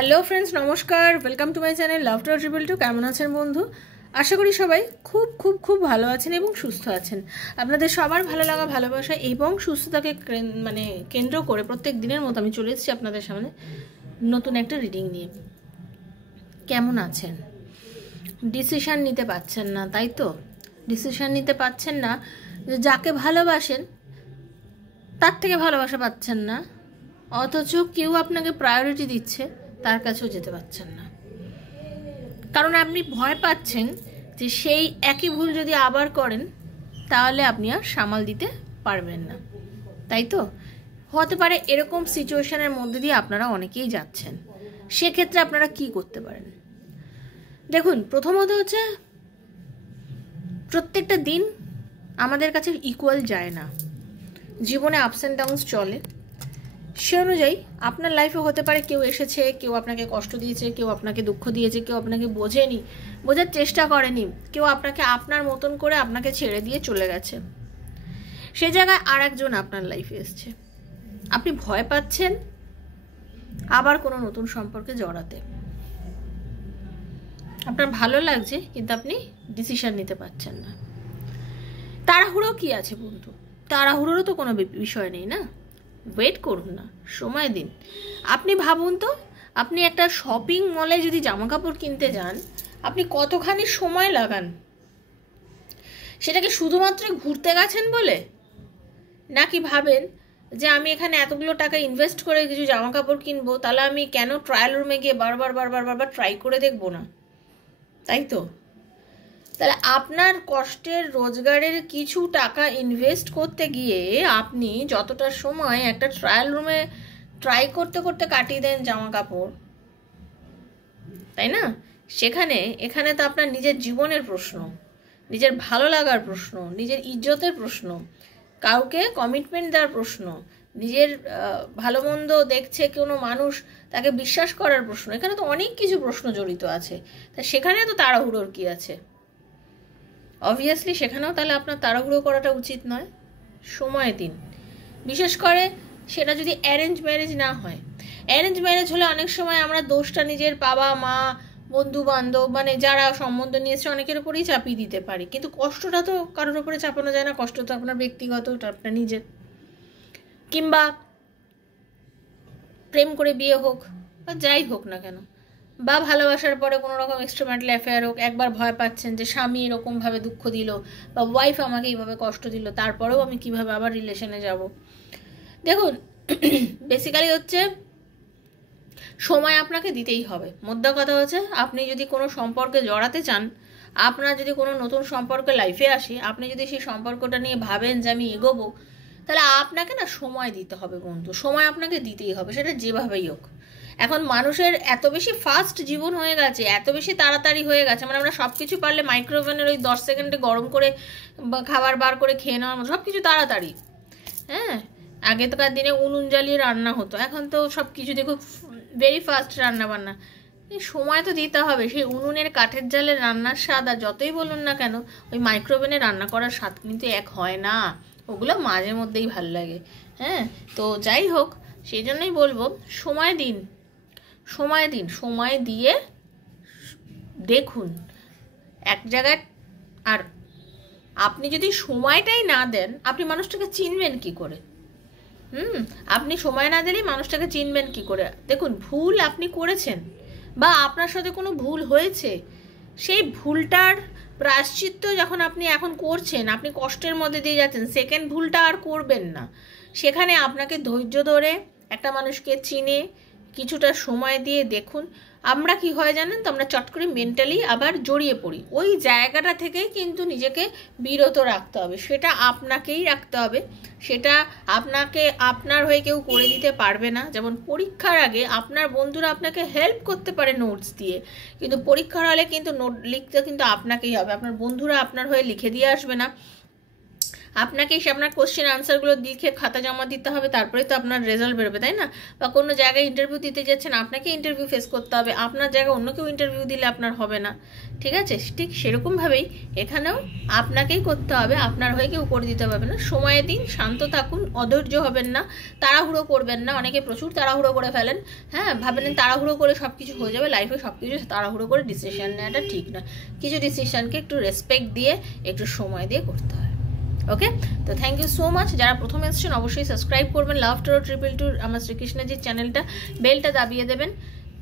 Hello friends, নমস্কার। Welcome to my channel love to triple two. কেমন আছেন বন্ধু? আশা করি সবাই খুব খুব খুব ভালো আছেন এবং সুস্থ আছেন। আপনাদের সবার ভালো লাগা, ভালোবাসা এবং সুস্থতাকে কেন্দ্র করে প্রত্যেক দিনের মতো আমি চলে এসেছি আপনাদের সামনে নতুন একটা রিডিং নিয়ে। কেমন আছেন? ডিসিশান নিতে পারছেন না, তাই তো? ডিসিশান নিতে পারছেন না যে যাকে ভালোবাসেন তার থেকে ভালোবাসা পাচ্ছেন না, অথচ কেউ আপনাকে প্রায়োরিটি দিচ্ছে তার কাছেও যেতে পারছেন না। কারণ আপনি ভয় পাচ্ছেন যে সেই একই ভুল যদি আবার করেন তাহলে আপনি আর সামাল দিতে পারবেন না, তাই তো? হতে পারে এরকম সিচুয়েশনের মধ্যে দিয়ে আপনারা অনেকেই যাচ্ছেন। সেক্ষেত্রে আপনারা কি করতে পারেন? দেখুন, প্রথমত হচ্ছে প্রত্যেকটা দিন আমাদের কাছে ইকুয়াল যায় না। জীবনে আপস অ্যান্ড ডাউনস চলে। সে অনুযায়ী আপনার লাইফে হতে পারে কেউ এসেছে, কেউ আপনাকে কষ্ট দিয়েছে, কেউ আপনাকে দুঃখ দিয়েছে, কেউ আপনাকে বোঝেনি, বোঝার চেষ্টা করেনি, কেউ আপনাকে আপনার মতন করে আপনাকে ছেড়ে দিয়ে চলে গেছে। সে জায়গায় আর একজন আপনার লাইফে এসছে। আপনি ভয় পাচ্ছেন আবার কোনো নতুন সম্পর্কে জড়াতে। আপনার ভালো লাগছে কিন্তু আপনি ডিসিশন নিতে পারছেন না। তাড়াহুড়ো কি আছে বন্ধু? তাড়াহুড়োরও তো কোনো বিষয় নেই না। ওয়েট করুন না, সময় দিন। আপনি ভাবুন তো, আপনি একটা শপিং মলে যদি জামা কাপড় কিনতে যান, আপনি কতখানি সময় লাগান? সেটাকে শুধুমাত্র ঘুরতে গেছেন বলে? নাকি ভাবেন যে আমি এখানে এতগুলো টাকা ইনভেস্ট করে কিছু জামা কাপড় কিনবো, তাহলে আমি কেন ট্রায়াল রুমে গিয়ে বারবার ট্রাই করে দেখবো না? তাই তো? তাহলে আপনার কষ্টের রোজগারের কিছু টাকা ইনভেস্ট করতে গিয়ে আপনি যতটা সময় একটা ট্রায়াল রুমে ট্রাই করতে করতে কাটিয়ে দেন জামা কাপড়, তাই না? এখানে তো আপনার নিজের জীবনের প্রশ্ন, নিজের ভালো লাগার প্রশ্ন, নিজের ইজ্জতের প্রশ্ন, কাউকে কমিটমেন্ট দেওয়ার প্রশ্ন, নিজের ভালো মন্দ দেখছে কোনো মানুষ, তাকে বিশ্বাস করার প্রশ্ন। এখানে তো অনেক কিছু প্রশ্ন জড়িত আছে। তা সেখানে তো তাড়াহুড়োর কি আছে? অবভিয়াসলি সেখানেও তাহলে আপনার তাড়াহুড়ো করাটা উচিত নয়। সময় দিন। বিশেষ করে সেটা যদি অ্যারেঞ্জ ম্যারেজ না হয়। অ্যারেঞ্জ ম্যারেজ হলে অনেক সময় আমরা দোষটা নিজের বাবা মা, বন্ধু বান্ধব, যারা সম্বন্ধ নিয়েছে অনেকের উপরেই চাপিয়ে দিতে পারি। কিন্তু কষ্টটা তো কারোর উপরে চাপানো যায় না। কষ্ট তো আপনার ব্যক্তিগত, ওটা আপনার নিজের। কিংবা প্রেম করে বিয়ে হোক বা যাই হোক না কেন, বা ভালোবাসার পরে কোনো রকম এক্সট্রাম্যারিটাল অ্যাফেয়ার হোক, একবার ভয় পাচ্ছেন যে স্বামী এরকমভাবে দুঃখ দিল বা ওয়াইফ আমাকে এইভাবে কষ্ট দিল, তারপরেও আমি কিভাবে আবার রিলেশনে যাব। দেখুন, বেসিক্যালি হচ্ছে সময় আপনাকে দিতেই হবে। মোদ্দা কথা হচ্ছে, আপনি যদি কোনো সম্পর্কে জড়াতে চান, আপনার যদি কোনো নতুন সম্পর্ক লাইফে আসে, আপনি যদি সেই সম্পর্কটা নিয়ে ভাবেন যে আমি এগোবো, তাহলে আপনাকে না সময় দিতে হবে বন্ধু। সময় আপনাকে দিতেই হবে, সেটা যেভাবেই হোক। এখন মানুষের এত বেশি ফাস্ট জীবন হয়ে গেছে, এত বেশি তাড়াতাড়ি হয়ে গেছে, আমরা সব কিছু পারলে মাইক্রোওভেনের ওই 10 সেকেন্ডে গরম করে খাবার বার করে খেয়ে নেওয়ার মতো, সব কিছু তাড়াতাড়ি। হ্যাঁ, আগেকার দিনে উনুন জ্বালিয়ে রান্না হতো, এখন তো সব কিছু দেখো ভেরি ফাস্ট রান্না বান্না। এই সময় তো দিতে হবে। সেই উনুনের কাঠের জালের রান্নার স্বাদ আর যতই বলুন না কেন ওই মাইক্রোওভেনে রান্না করার স্বাদ কিন্তু এক হয় না। ওগুলো মাঝে মধ্যেই ভাল লাগে। হ্যাঁ, তো যাই হোক, সেই জন্যই বলবো সময় দিন, সময় দিন। সময় দিয়ে দেখুন এক জায়গায়। আর আপনি যদি সময়টাই না দেন, আপনি মানুষটাকে চিনবেন কি করে? আপনি সময় না দিলেই মানুষটাকে চিনবেন কি করে? দেখুন, ভুল আপনি করেছেন বা আপনার সাথে কোনো ভুল হয়েছে, সেই ভুলটার প্রায়শ্চিত্ত যখন আপনি এখন করছেন, আপনি কষ্টের মধ্যে দিয়ে যাচ্ছেন, সেকেন্ড ভুলটা আর করবেন না। সেখানে আপনাকে ধৈর্য ধরে একটা মানুষকে চিনে কিছুটা সময় দিয়ে দেখুন। আমরা কি হয় জানেন তো, আমরা চট করে মেন্টালি আবার জড়িয়ে পড়ি। ওই জায়গাটা থেকেই কিন্তু নিজেকে বিরত রাখতে হবে। সেটা আপনাকেই রাখতে হবে। সেটা আপনাকে আপনার হয়ে কেউ করে দিতে পারবে না। যেমন পরীক্ষার আগে আপনার বন্ধুরা আপনাকে হেল্প করতে পারে নোটস দিয়ে, কিন্তু পরীক্ষার হলে কিন্তু নোট লিখতে কিন্তু আপনাকেই হবে। আপনার বন্ধুরা আপনার হয়ে লিখে দিয়ে আসবে না। আপনাকে এসে আপনার কোশ্চেন আনসারগুলো লিখে খাতা জমা দিতে হবে, তারপরে তো আপনার রেজাল্ট বেরোবে, তাই না? বা কোনো জায়গায় ইন্টারভিউ দিতে যাচ্ছেন, আপনাকে ইন্টারভিউ ফেস করতে হবে, আপনার জায়গায় অন্য কেউ ইন্টারভিউ দিলে আপনার হবে না, ঠিক আছে? ঠিক সেরকমভাবেই এখানেও আপনাকেই করতে হবে, আপনার হয়ে কেউ করে দিতে পারবে না। সময় দিন, শান্ত থাকুন, অধৈর্য হবেন না, তাড়াহুড়ো করবেন না। অনেকে প্রচুর তাড়াহুড়ো করে ফেলেন, হ্যাঁ, ভাবেন তাড়াহুড়ো করে সব কিছু হয়ে যাবে লাইফে, সব কিছু তাড়াহুড়ো করে ডিসিশন নেওয়াটা ঠিক না। কিছু ডিসিশনকে একটু রেসপেক্ট দিয়ে, একটু সময় দিয়ে করতে হয়। ওকে, তো থ্যাংক ইউ সো মাচ। যারা প্রথম এসেছেন অবশ্যই সাবস্ক্রাইব করবেন লাভ টু 222 আমার শ্রীকৃষ্ণজির চ্যানেলটা, বেলটা দাবিয়ে দেবেন,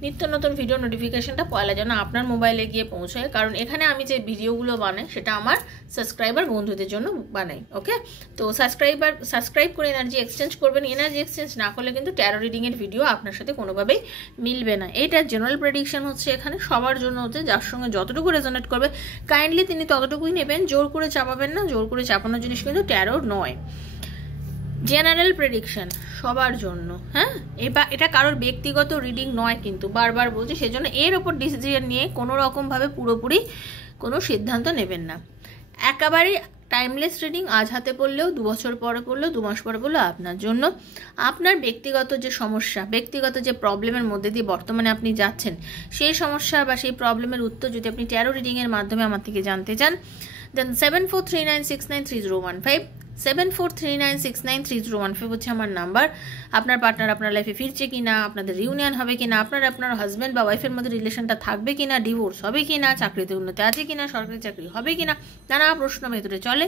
নিত্য নতুন ভিডিও নোটিফিকেশনটা পয়লা যেন আপনার মোবাইলে গিয়ে পৌঁছায়। কারণ এখানে আমি যে ভিডিওগুলো বানাই সেটা আমার সাবস্ক্রাইবার বন্ধুদের জন্য বানাই। ওকে, তো সাবস্ক্রাইব করে এনার্জি এক্সচেঞ্জ করবেন। এনার্জি এক্সচেঞ্জ না করলে কিন্তু ট্যারো রিডিংয়ের ভিডিও আপনার সাথে কোনোভাবেই মিলবে না। এইটার জেনারেল প্রেডিকশন হচ্ছে এখানে সবার জন্য হচ্ছে, যার সঙ্গে যতটুকু রেজোনেট করবে কাইন্ডলি তিনি ততটুকুই নেবেন, জোর করে চাপাবেন না। জোর করে চাপানোর জিনিস কিন্তু ট্যারো নয়, জেনারেল প্রেডিকশন সবার জন্য। হ্যাঁ, এটা কারোর ব্যক্তিগত রিডিং নয়, কিন্তু বারবার বলছি, সেজন্য এর ওপর ডিসিশন নিয়ে কোনো রকমভাবে পুরোপুরি কোনো সিদ্ধান্ত নেবেন না। একেবারেই টাইমলেস রিডিং, আজ হাতে পড়লেও 2 বছর পরে পড়লেও 2 মাস পরে পড়লেও আপনার জন্য। আপনার ব্যক্তিগত যে সমস্যা, ব্যক্তিগত যে প্রবলেমের মধ্যে দিয়ে বর্তমানে আপনি যাচ্ছেন, সেই সমস্যা বা সেই প্রবলেমের উত্তর যদি আপনি ট্যারো রিডিংয়ের মাধ্যমে আমার থেকে জানতে চান, দেন 7439693015 7439693015 হচ্ছে আমার নাম্বার। আপনার পার্টনার আপনার লাইফে ফিরছে কিনা, আপনাদের রিউনিয়ন হবে কিনা, আপনার হাজব্যান্ড বা ওয়াইফের মধ্যে রিলেশনটা থাকবে কিনা, ডিভোর্স হবে কিনা, চাকরিতে উন্নতি আছে কিনা, সরকারি চাকরি হবে কিনা, নানা প্রশ্ন ভেতরে চলে।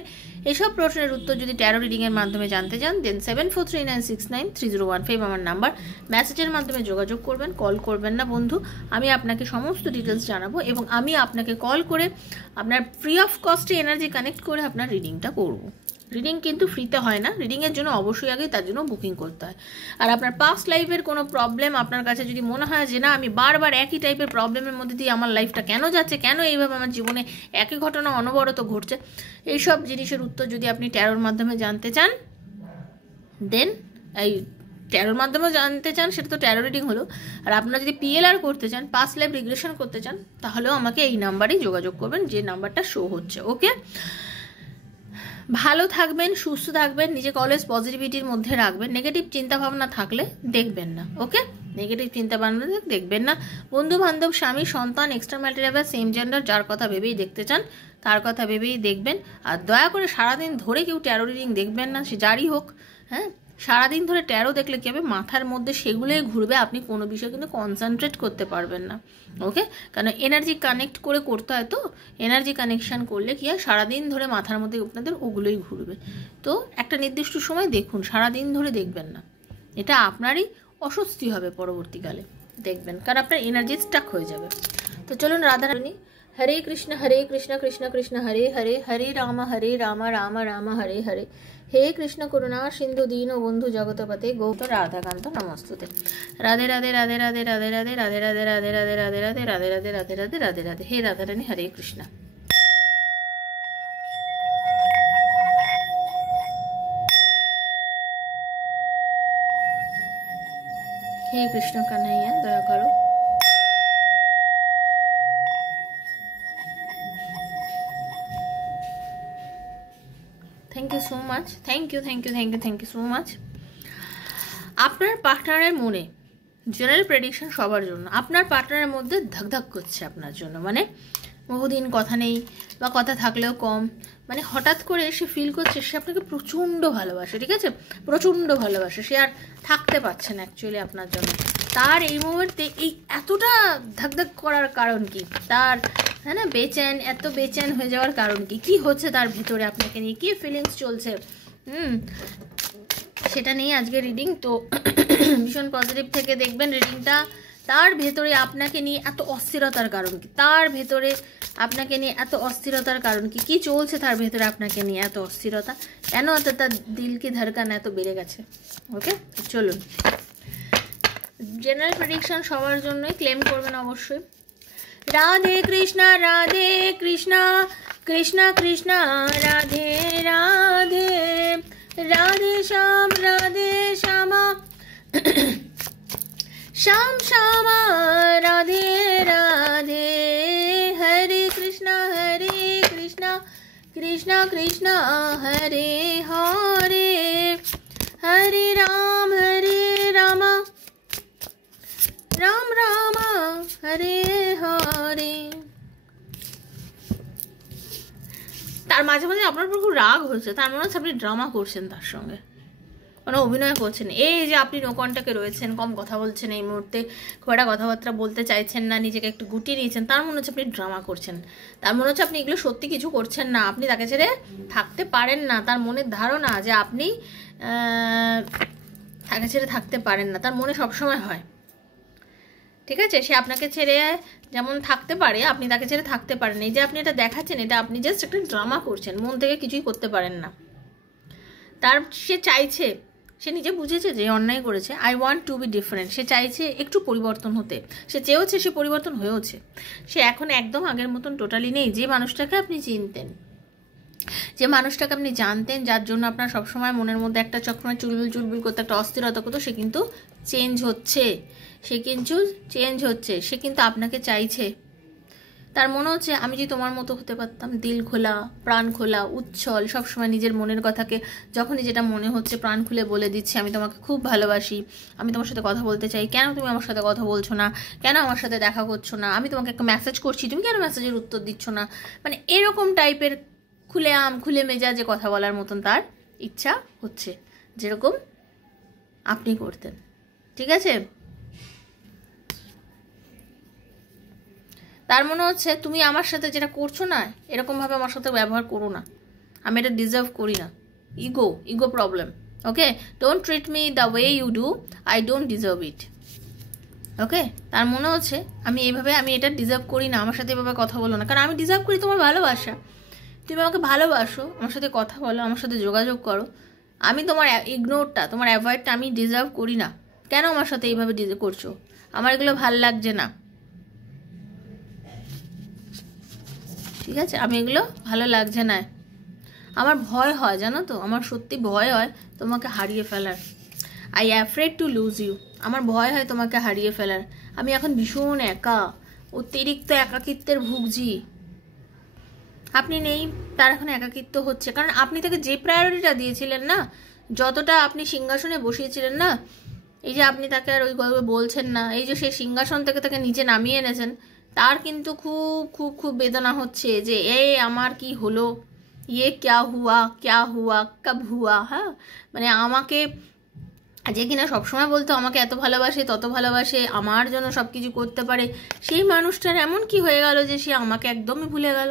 এইসব প্রশ্নের উত্তর যদি ট্যারো রিডিংয়ের মাধ্যমে জানতে চান, দেন 7439693015 আমার নাম্বার। মেসেজের মাধ্যমে যোগাযোগ করবেন, কল করবেন না বন্ধু। আমি আপনাকে সমস্ত ডিটেলস জানাবো এবং আমি আপনাকে কল করে আপনার ফ্রি অফ কস্টে এনার্জি কানেক্ট করে আপনার রিডিংটা করবো। রিডিং কিন্তু ফ্রিতে হয় না, রিডিংয়ের জন্য অবশ্যই আগে তার জন্য বুকিং করতে হয়। আর আপনার পাস্ট লাইফের কোনো প্রবলেম আপনার কাছে যদি মনে হয় যে না, আমি বারবার একই টাইপের প্রবলেমের মধ্যে দিয়ে আমার লাইফটা কেন যাচ্ছে, কেন এইভাবে আমার জীবনে একই ঘটনা অনবরত ঘটছে, এইসব জিনিসের উত্তর যদি আপনি ট্যারোর মাধ্যমে জানতে চান, দেন এই ট্যারোর মাধ্যমেও জানতে চান, সেটা তো ট্যারো রিডিং হলো। আর আপনারা যদি PLR করতে চান, পাস্ট লাইফ রিগ্রেশন করতে চান, তাহলেও আমাকে এই নাম্বারেই যোগাযোগ করবেন, যে নাম্বারটা শো হচ্ছে। ওকে, ভালো থাকবেন, সুস্থ থাকবেন, নিজেকে অলওয়েজ পজিটিভিটির মধ্যে রাখবেন। নেগেটিভ চিন্তাভাবনা থাকলে দেখবেন না। ওকে, নেগেটিভ চিন্তাভাবনা দেখবেন না। বন্ধু বান্ধব, স্বামী, সন্তান, এক্সট্রা ম্যাটেরিয়াল বা সেম জেন্ডার, যার কথা ভেবেই দেখতে চান তার কথা ভেবেই দেখবেন। আর দয়া করে সারাদিন ধরে কেউ ট্যারো রিডিং দেখবেন না, সে যারই হোক। হ্যাঁ, সারাদিন ধরে ট্যারো দেখলে কী হবে, মাথার মধ্যে সেগুলোই ঘুরবে, আপনি কোনো বিষয়ে কিন্তু কনসেন্ট্রেট করতে পারবেন না। ওকে, কারণ এনার্জি কানেক্ট করে করতে হয়, তো এনার্জি কানেকশান করলে কি হয়, সারাদিন ধরে মাথার মধ্যে আপনাদের ওগুলোই ঘুরবে। তো একটা নির্দিষ্ট সময় দেখুন, সারাদিন ধরে দেখবেন না, এটা আপনারই অস্বস্তি হবে পরবর্তীকালে দেখবেন, কারণ আপনার এনার্জি স্টাক হয়ে যাবে। তো চলুন রাধারানী, হরে কৃষ্ণ কৃষ্ণ কৃষ্ণ হরে হরে, হরে রাম রাম রাম হরে হরে, হে কৃষ্ণ করুণা সিন্ধু দীন বন্ধু জগতপতে গৌত রাধাকান্ত নমস্তুতে। রাধে রাধে রাধে রাধে রাধে রাধে রাধে রাধে রাধে রাধে রাধে রাধে রাধে রাধে রাধে রাধে রাধে রাধে। হে রাধারানী, হরে কৃষ্ণ। হে কৃষ্ণ কানাইয়া, দয়া করো। Thank you so much, thank you so much. আপনার পার্টনারের মনে, জেনারেল প্রেডিকশন সবার জন্য, আপনার পার্টনারের মধ্যে ধাক করছে আপনার জন্য, মানে বহুদিন কথা নেই বা কথা থাকলেও কম, মানে হঠাৎ করে সে ফিল করছে সে আপনাকে প্রচণ্ড ভালোবাসে, ঠিক আছে, প্রচণ্ড ভালোবাসে, সে আর থাকতে পারছে না অ্যাকচুয়ালি আপনার জন্য। তার এই মুহূর্তে এই এতটা ধাক করার কারণ কি, তার হ্যাঁ না বেচেন, এত বেচেন হয়ে যাওয়ার কারণ কি, কি হচ্ছে তার ভেতরে আপনাকে নিয়ে, কি ফিলিংস চলছে, সেটা নিয়ে আজকে রিডিং। তো ভীষণ পজিটিভ থেকে দেখবেন রিডিংটা। তার ভেতরে আপনাকে নিয়ে এত অস্থিরতার কারণ কি, তার ভেতরে আপনাকে নিয়ে এত অস্থিরতার কারণ কি, কি চলছে তার ভেতরে আপনাকে নিয়ে এত অস্থিরতা, কেন এত তার দিল কি ধড়কান এত বেড়ে গেছে। ওকে, চলুন জেনারেল প্রেডিকশন সবার জন্যই, ক্লেম করবেন অবশ্যই। রাধে কৃষ্ণ কৃষ্ণ কৃষ্ণ রাধে রাধে, রাধে শ্যাম শ্যাম শ্যাম রাধে রাধে, হরে কৃষ্ণ কৃষ্ণ কৃষ্ণ কৃষ্ণ হরে হরে হরে রাম রাম রাম হরে হরে। তার মাঝে মাঝে আপনার উপর খুব রাগ হচ্ছে, তার মনে হচ্ছে আপনি ড্রামা করছেন তার সঙ্গে, মানে অভিনয় করছেন। এই যে আপনি নো কন্টাক্টে রয়েছেন, কম কথা বলছেন, এই মুহূর্তে খুব একটা কথাবার্তা বলতে চাইছেন না, নিজেকে একটু গুটিয়ে নিয়েছেন, তার মনে হচ্ছে আপনি ড্রামা করছেন। তার মনে হচ্ছে আপনি এগুলো সত্যি কিছু করছেন না, আপনি তাকে ছেড়ে থাকতে পারেন না। তার মনের ধারণা যে আপনি তাকে ছেড়ে থাকতে পারেন না, তার মনে সবসময় হয়। ঠিক আছে, সে আপনাকে ছেড়ে যেমন থাকতে পারে, আপনি তাকে ছেড়ে থাকতে পারেন। এই যে আপনি এটা দেখাচ্ছেন, এটা আপনি জাস্ট একটা ড্রামা করছেন, মন থেকে কিছুই করতে পারেন না। তার সে চাইছে, সে নিজে বুঝেছে যে অন্যায় করেছে। I want to be different, সে চাইছে একটু পরিবর্তন হতে, সে চেয়েওছে, সে পরিবর্তন হয়েওছে। সে এখন একদম আগের মতন টোটালি নেই। যে মানুষটাকে আপনি চিনতেন, যে মানুষটাকে আপনি জানতেন, যার জন্য আপনার সবসময় মনের মধ্যে একটা সবসময় চুলবুল চুলবুল করতে, একটা অস্থিরতা করতো, সে কিন্তু চেঞ্জ হচ্ছে, সে কিন্তু আপনাকে চাইছে। তার মনে হচ্ছে আমি যদি তোমার মতো হতে পারতাম, দিল খোলা, প্রাণ খোলা, উচ্ছল, সবসময় নিজের মনের কথাকে যখনই যেটা মনে হচ্ছে প্রাণ খুলে বলে দিচ্ছি, আমি তোমাকে খুব ভালোবাসি, আমি তোমার সাথে কথা বলতে চাই, কেন তুমি আমার সাথে কথা বলছো না, কেন আমার সাথে দেখা করছো না, আমি তোমাকে একটা মেসেজ করছি, তুমি কেন মেসেজের উত্তর দিচ্ছ না, মানে এরকম টাইপের খুলে মেজাজে কথা বলার মতন তার ইচ্ছা হচ্ছে, যেরকম আপনি করতেন। ঠিক আছে, তার মনে হচ্ছে তুমি আমার সাথে যেটা করছো না, এরকমভাবে আমার সাথে ব্যবহার করো না, আমি এটা ডিজার্ভ করি না। Ego problem. Okay, don't treat me the way you do, I don't deserve it. Okay, তার মনে হচ্ছে আমি এটা ডিজার্ভ করি না, আমার সাথে এভাবে কথা বলো না, কারণ আমি ডিজার্ভ করি তোমার ভালোবাসা, তুমি আমাকে ভালোবাসো, আমার সাথে কথা বলো, আমার সাথে যোগাযোগ করো। আমি তোমার ইগনোরটা, তোমার অ্যাভয়েডটা আমি ডিজার্ভ করি না। কেন আমার সাথে এইভাবে করছো? আমার এগুলো ভাল লাগছে না। ঠিক আছে, আমি এগুলো ভালো লাগছে না। আমার ভয় হয়, জানো তো, আমার সত্যি ভয় হয় তোমাকে হারিয়ে ফেলার। I afraid to lose you, আমার ভয় হয় তোমাকে হারিয়ে ফেলার। আমি এখন ভীষণ একা, অতিরিক্ত একাকিত্বের ভুগছি। আপনি নেই, তার এখন একাকিত্ব হচ্ছে, কারণ আপনি তাকে যে প্রায়োরিটিটা দিয়েছিলেন না, যতটা আপনি সিংহাসনে বসিয়েছিলেন না, এই যে আপনি তাকে আর ওই গল্প বলছেন না, এই যে সেই সিংহাসন থেকে তাকে নিচে নামিয়ে এনেছেন, তার কিন্তু খুব খুব খুব বেদনা হচ্ছে যে আমার কি হলো, ক্যা হুয়া কব হুয়া। হ্যাঁ, মানে আমাকে যে কিনা সবসময় বলতো আমাকে এত ভালোবাসে, তত ভালোবাসে, আমার জন্য সব কিছু করতে পারে, সেই মানুষটার এমন কি হয়ে গেল যে সে আমাকে একদমই ভুলে গেল।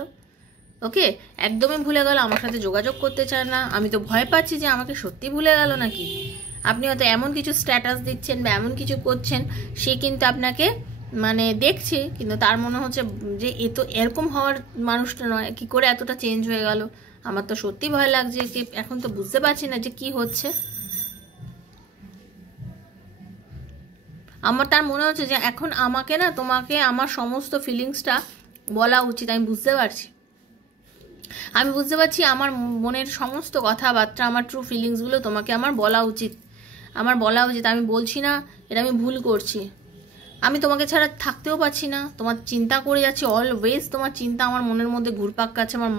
ওকে, একদমই ভুলে গেল, আমার সাথে যোগাযোগ করতে চায় না। আমি তো ভয় পাচ্ছি যে আমাকে সত্যি ভুলে গেল নাকি। আপনি হয়তো এমন কিছু স্ট্যাটাস দিচ্ছেন বা এমন কিছু করছেন, সে কিন্তু আপনাকে মানে দেখছে, কিন্তু তার মনে হচ্ছে যে এ তো এরকম হওয়ার মানুষটা নয়, কি করে এতটা চেঞ্জ হয়ে গেল। আমার তো সত্যি ভয় লাগছে, যে এখন তো বুঝতে পারছি না যে কি হচ্ছে। আমার তার মনে হচ্ছে যে এখন আমাকে না, তোমাকে আমার সমস্ত ফিলিংসটা বলা উচিত। আমি বুঝতে পারছি আমার মনের সমস্ত কথাবার্তা, আমার ট্রু ফিলিংসগুলো তোমাকে আমার বলা উচিত। আমি বলছি না, এটা আমি ভুল করছি। আমি তোমাকে ছাড়া থাকতেও পারছি না, তোমার চিন্তা করে যাচ্ছি, অলওয়েজ তোমার চিন্তা আমার মনের মধ্যে ঘুরপাক খাচ্ছে, আমার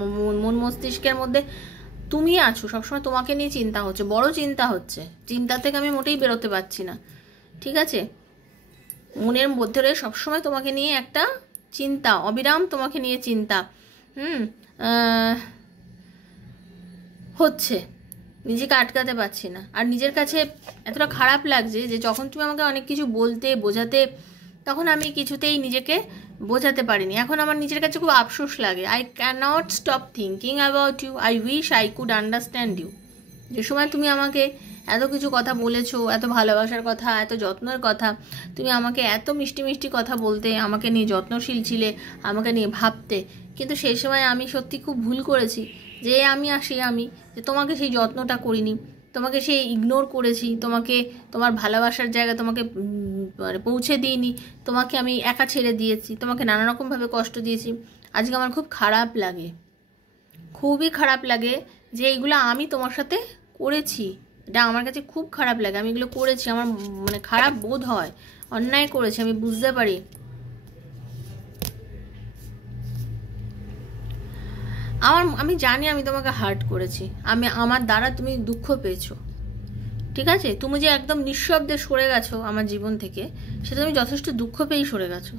মন মস্তিষ্কের মধ্যে তুমি আছো, সবসময় তোমাকে নিয়ে চিন্তা হচ্ছে, বড় চিন্তা হচ্ছে, চিন্তা থেকে আমি মোটেই বেরোতে পারছি না। ঠিক আছে, মনের মধ্যে রয়ে সবসময় তোমাকে নিয়ে একটা চিন্তা, অবিরাম তোমাকে নিয়ে চিন্তা হচ্ছে, নিজেকে আটকাতে পারছি না। আর নিজের কাছে এতটা খারাপ লাগছে যে যখন তুমি আমাকে অনেক কিছু বলতে বোঝাতে, তখন আমি কিছুতেই নিজেকে বোঝাতে পারিনি। এখন আমার নিজের কাছে খুব আফসোস লাগে। I can't stop thinking about you, I wish I could understand you. যে সময় তুমি আমাকে এত কিছু কথা বলেছো, এত ভালোবাসার কথা, এত যত্নের কথা, তুমি আমাকে এত মিষ্টি মিষ্টি কথা বলতে, আমাকে নিয়ে যত্নশীল ছিলে, আমাকে নিয়ে ভাবতে, কিন্তু সেই সময় আমি সত্যি খুব ভুল করেছি, যে আমি যে তোমাকে সেই যত্নটা করিনি, তোমাকে সেই ইগনোর করেছি, তোমাকে তোমার ভালোবাসার জায়গা তোমাকে মানে পৌঁছে দিইনি, তোমাকে আমি একা ছেড়ে দিয়েছি, তোমাকে নানা রকমভাবে কষ্ট দিয়েছি। আজকে আমার খুব খারাপ লাগে, খুবই খারাপ লাগে যে এইগুলো আমি তোমার সাথে করেছি। এটা আমার কাছে খুব খারাপ লাগে, আমি এগুলো করেছি, আমার মানে খারাপ বোধ হয়, অন্যায় করেছি, আমি বুঝতে পারি। আমি জানি আমি তোমাকে হার্ট করেছি, আমার দ্বারা তুমি দুঃখ পেয়েছো, ঠিক আছে? তুমি যে একদম নিঃশব্দে সরে গেছো আমার জীবন থেকে, সেটা তুমি যথেষ্ট দুঃখ পেয়েই সরে গেছো।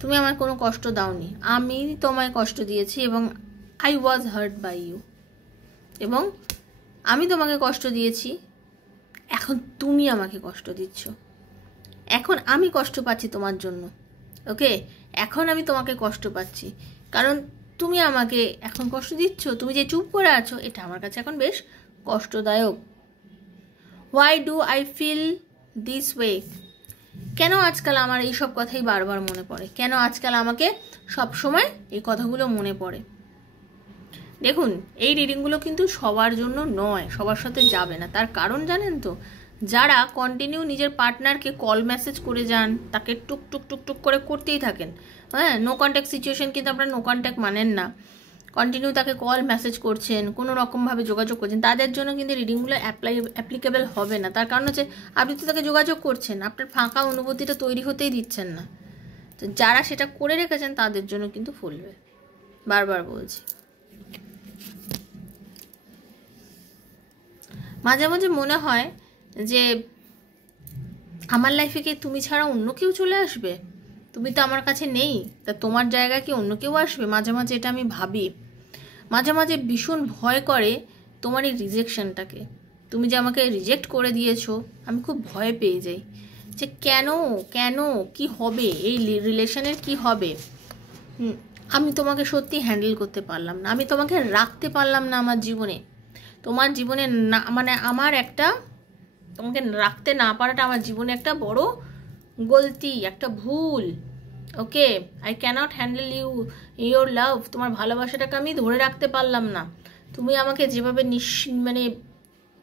তুমি আমার কোনো কষ্ট দাওনি, আমি তোমায় কষ্ট দিয়েছি এবং I was hurt by you, এবং আমি তোমাকে কষ্ট দিয়েছি, এখন তুমি আমাকে কষ্ট দিচ্ছ, এখন আমি কষ্ট পাচ্ছি তোমার জন্য। ওকে, এখন আমি তোমাকে কষ্ট পাচ্ছি কারণ তুমি আমাকে এখন কষ্ট দিচ্ছ। তুমি যে চুপ করে আছো এটা আমার কাছে এখন বেশ কষ্টদায়ক। Why do I feel this way? কেন আজকাল আমার এইসব কথাই বারবার মনে পড়ে? কেন আজকাল আমাকে সব সময় এই কথাগুলো মনে পড়ে? দেখুন, এই রিডিংগুলো কিন্তু সবার জন্য নয়, সবার সাথে যাবে না। তার কারণ জানেন তো, যারা কন্টিনিউ নিজের পার্টনারকে কল মেসেজ করে যান, তাকে টুক টুক টুক টুক করে করতেই থাকেন, হ্যাঁ, নো কন্ট্যাক্ট সিচুয়েশন কিন্তু আপনারা নো কন্ট্যাক্ট মানেন না, কন্টিনিউ তাকে কল মেসেজ করছেন, কোনো রকমভাবে যোগাযোগ করছেন, তাদের জন্য কিন্তু রিডিংগুলো অ্যাপ্লিকেবল হবে না। তার কারণ হচ্ছে আপনি তো তাকে যোগাযোগ করছেন, আপনার ফাঁকা অনুভূতিটা তৈরি হতেই দিচ্ছেন না। তো যারা সেটা করে রেখেছেন তাদের জন্য কিন্তু ফলবে, বারবার বলছি। মাঝে মাঝে মনে হয় যে আমার লাইফে কি তুমি ছাড়া অন্য কেউ চলে আসবে? তুমি তো আমার কাছে নেই, তা তোমার জায়গায় কি অন্য কেউ আসবে? মাঝে মাঝে এটা আমি ভাবি। মাঝে মাঝে ভীষণ ভয় করে তোমার এই রিজেকশনটাকে। তুমি যে আমাকে রিজেক্ট করে দিয়েছো, আমি খুব ভয় পেয়ে যাই যে কেন কেন কি হবে, এই রিলেশনের কি হবে। আমি তোমাকে সত্যি হ্যান্ডেল করতে পারলাম না, আমি তোমাকে রাখতে পারলাম না আমার জীবনে। তোমার জীবনে না, মানে আমার একটা, তোমাকে রাখতে না পারাটা আমার জীবনে একটা বড় গলতি, একটা ভুল। Okay, I can't handle your love. তোমার ভালোবাসাটাকে আমি ধরে রাখতে পারলাম না। তুমি আমাকে যেভাবে মানে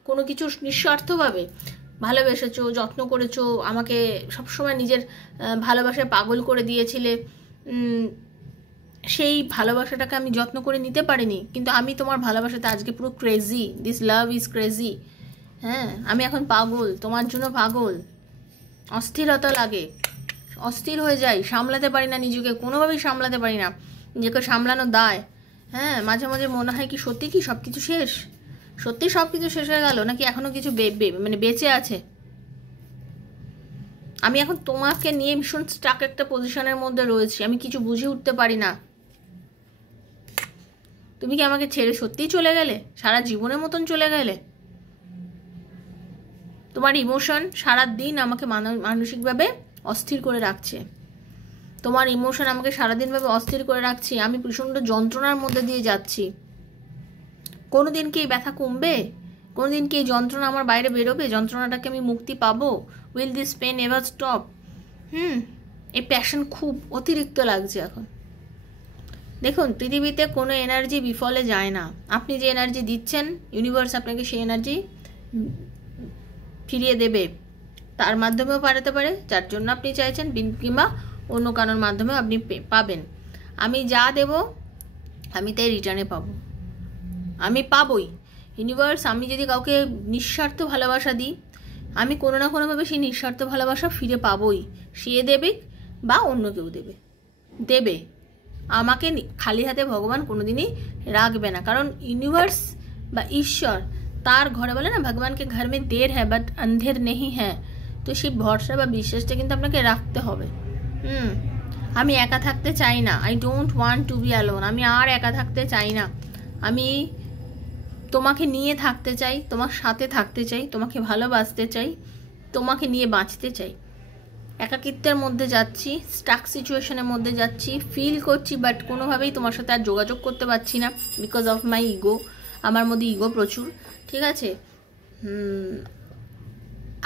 কোনো কিছু নিঃস্বার্থভাবে ভালোবেসেছো, যত্ন করেছো, আমাকে সবসময় নিজের ভালোবাসায় পাগল করে দিয়েছিলে, সেই ভালোবাসাটাকে আমি যত্ন করে নিতে পারিনি। কিন্তু আমি তোমার ভালোবাসাতে আজকে পুরো crazy, this love is crazy. হ্যাঁ, আমি এখন পাগল, তোমার জন্য পাগল। অস্থিরতা লাগে, অস্থির হয়ে যাই, সামলাতে পারি না নিজেকে, কোনোভাবেই সামলাতে পারি না, নিজেকে সামলানো দায়। হ্যাঁ, মাঝে মাঝে মনে হয় কি সত্যি কি সব কিছু শেষ? সত্যি সব কিছু শেষ হয়ে গেল, নাকি এখনো কিছু মানে বেঁচে আছে? আমি এখন তোমাকে নিয়ে ভীষণ স্টাক একটা পজিশনের মধ্যে রয়েছি, আমি কিছু বুঝে উঠতে পারি না। তুমি কি আমাকে ছেড়ে সত্যিই চলে গেলে? সারা জীবনের মতন চলে গেলে? তোমার ইমোশন সারা দিন আমাকে মানসিকভাবে অস্থির করে রাখছে। তোমার ইমোশন আমাকে সারাদিনভাবে অস্থির করে রাখছে। আমি প্রচণ্ড যন্ত্রণার মধ্যে দিয়ে যাচ্ছি। কোনোদিন কি এই ব্যথা কমবে? কোনোদিন কি এই যন্ত্রণা আমার বাইরে বেরোবে? যন্ত্রণাটাকে আমি মুক্তি পাবো? Will this pain ever stop? এই প্যাশন খুব অতিরিক্ত লাগছে এখন। দেখুন, পৃথিবীতে কোনো এনার্জি বিফলে যায় না। আপনি যে এনার্জি দিচ্ছেন, ইউনিভার্স আপনাকে সেই এনার্জি ফিরিয়ে দেবে। তার মাধ্যমেও পাঠাতে পারে যার জন্য আপনি চাইছেন, কিংবা অন্য কারোর মাধ্যমেও আপনি পাবেন। আমি যা দেব আমি তাই রিটার্নে পাবো, আমি পাবই। ইউনিভার্স, আমি যদি কাউকে নিঃস্বার্থ ভালোবাসা দিই, আমি কোনো না কোনোভাবে সেই নিঃস্বার্থ ভালোবাসা ফিরে পাবই। সে দেবে বা অন্য কেউ দেবে। আমাকে খালি হাতে ভগবান কোনোদিনই রাখবে না, কারণ ইউনিভার্স বা ঈশ্বর, তার ঘরে বলে না, ভগবানকে ঘর মে দের হ্যাঁ বাট অন্ধের নেই হ্যাঁ। তো সেই ভরসা বা বিশ্বাসটা কিন্তু আপনাকে রাখতে হবে। আমি একা থাকতে চাই না, I don't want to be alone. আমি আর একা থাকতে চাই না, আমি তোমাকে নিয়ে থাকতে চাই, তোমার সাথে থাকতে চাই, তোমাকে ভালোবাসতে চাই, তোমাকে নিয়ে বাঁচতে চাই। একাকিত্বের মধ্যে যাচ্ছি, স্টাক সিচুয়েশনের মধ্যে যাচ্ছি, ফিল করছি, বাট কোনোভাবেই তোমার সাথে আর যোগাযোগ করতে পারছি না বিকজ অফ মাই ইগো। আমার মধ্যে ইগো প্রচুর, ঠিক আছে?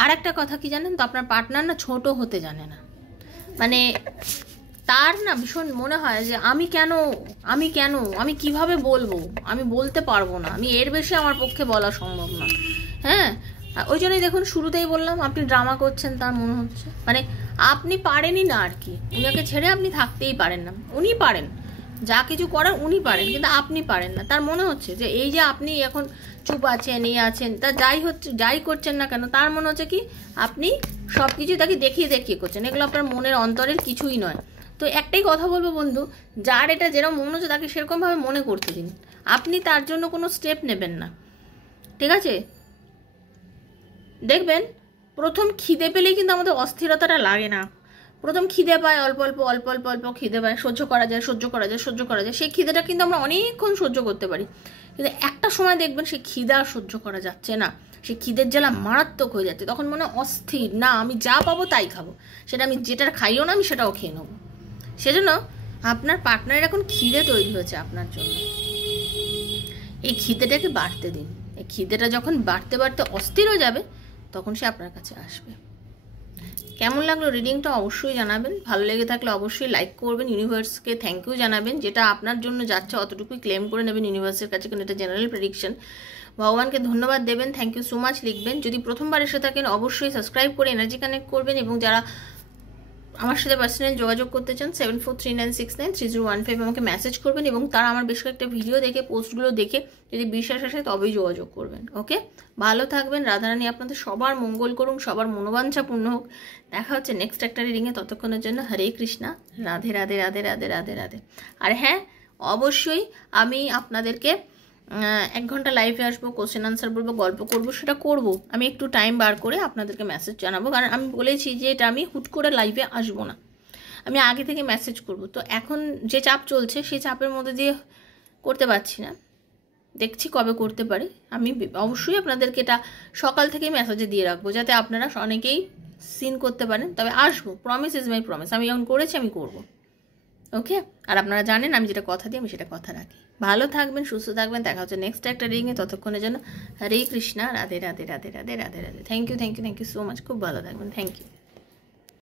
আর একটা কথা কি জানেন তো, আপনার পার্টনার না ছোট হতে জানে না। মানে তার না ভীষণ মনে হয় যে আমি কিভাবে বলবো, আমি বলতে পারবো না, আমি এর বেশি আমার পক্ষে বলা সম্ভব না। হ্যাঁ, ওই জন্যই দেখুন শুরুতেই বললাম আপনি ড্রামা করছেন, তার মনে হচ্ছে মানে আপনি পারেনই না আর কি। উনাকে ছেড়ে আপনি থাকতেই পারেন না। উনি পারেন, যা কিছু করার উনি পারেন, কিন্তু আপনি পারেন না। তার মনে হচ্ছে যে এই যে আপনি এখন চুপ আছেন, এই আছেন, তা যাই করছেন না কেন, তার মনে হচ্ছে কি আপনি সব কিছু তাকে দেখিয়ে করছেন। এগুলো আপনার মনের অন্তরের কিছুই নয়। তো একটাই কথা বলবো বন্ধু, যার এটা যেরকম মনে হচ্ছে তাকে সেরকমভাবে মনে করতে দিন, আপনি তার জন্য কোনো স্টেপ নেবেন না, ঠিক আছে? দেখবেন প্রথম খিদে পেলেই কিন্তু আমাদের অস্থিরতাটা লাগে না। প্রথম খিদে পায়, অল্প অল্প অল্প অল্প অল্প খিদে পায়, সহ্য করা যায় সহ্য করা যায় সহ্য করা যায়, সেই খিদেটা কিন্তু আমরা অনেকক্ষণ সহ্য করতে পারি। কিন্তু একটা সময় দেখবেন সেই খিদে আর সহ্য করা যাচ্ছে না, সেই খিদের জ্বালা মারাত্মক হয়ে যাচ্ছে, তখন মনে অস্থির, না আমি যা পাবো তাই খাবো, সেটা আমি যেটা খাইও না আমি সেটাও খেয়ে নেবো। সেজন্য আপনার পার্টনারের এখন খিদে তৈরি হয়েছে আপনার জন্য, এই খিদেটাকে বাড়তে দিন। এই খিদেটা যখন বাড়তে বাড়তে অস্থির হয়ে যাবে তখন সে আপনার কাছে আসবে। কেমন লাগলো রিডিংটা অবশ্যই জানাবেন, ভালো লেগে থাকলে অবশ্যই লাইক করবেন, ইউনিভার্সকে থ্যাংক ইউ জানাবেন, যেটা আপনার জন্য যাচ্ছে অতটুকুই ক্লেম করে নেবেন ইউনিভার্সের কাছে, কারণ এটা জেনারেল প্রেডিকশন। ভগবানকে ধন্যবাদ দেবেন, থ্যাংক ইউ সো মাচ লিখবেন। যদি প্রথমবার এসে থাকেন অবশ্যই সাবস্ক্রাইব করে এনার্জি কানেক্ট করবেন, এবং যারা আমার সাথে পার্সোনাল যোগাযোগ করতে চান 7439693015 আমাকে মেসেজ করবেন, এবং তারা আমার বেশ কয়েকটা ভিডিও দেখে পোস্টগুলো দেখে যদি বিশ্বাস আসে তবেই যোগাযোগ করবেন। ওকে, ভালো থাকবেন, রাধারানী আপনাদের সবার মঙ্গল করুন, সবার মনোবাঞ্ছা পূর্ণ হোক। দেখা হচ্ছে নেক্সট একটা রিডিংয়ে, ততক্ষণের জন্য হরে কৃষ্ণা, রাধে রাধে রাধে রাধে রাধে রাধে। আর হ্যাঁ, অবশ্যই আমি আপনাদেরকে 1 ঘন্টা লাইভে আসবো, কোশ্চেন আনসার বলবো, গল্প করব, সেটা করব, আমি একটু টাইম বার করে আপনাদেরকে মেসেজ জানাবো, কারণ আমি বলেছি যে এটা আমি হুট করে লাইভে আসবো না, আমি আগে থেকে মেসেজ করব। তো এখন যে চাপ চলছে সেই চাপের মধ্যে দিয়ে করতে পারছি না, দেখছি কবে করতে পারি। আমি অবশ্যই আপনাদেরকে এটা সকাল থেকেই মেসেজে দিয়ে রাখবো, যাতে আপনারা অনেকেই সিন করতে পারেন। তবে আসবো, প্রমিস ইজ মাই প্রমিস, আমি যখন করেছি আমি করব। ওকে, আর আপনারা জানেন আমি যেটা কথা দিই আমি সেটা কথা রাখি। ভালো থাকবেন, সুস্থ থাকবেন, দেখা হচ্ছে নেক্সট একটা রিডিংয়ে, ততক্ষণের জন্য Hare Krishna, Radhe Radhe Radhe Radhe Radhe Radhe. Thank you thank you thank you so much, খুব ভালো থাকবেন, থ্যাংক ইউ।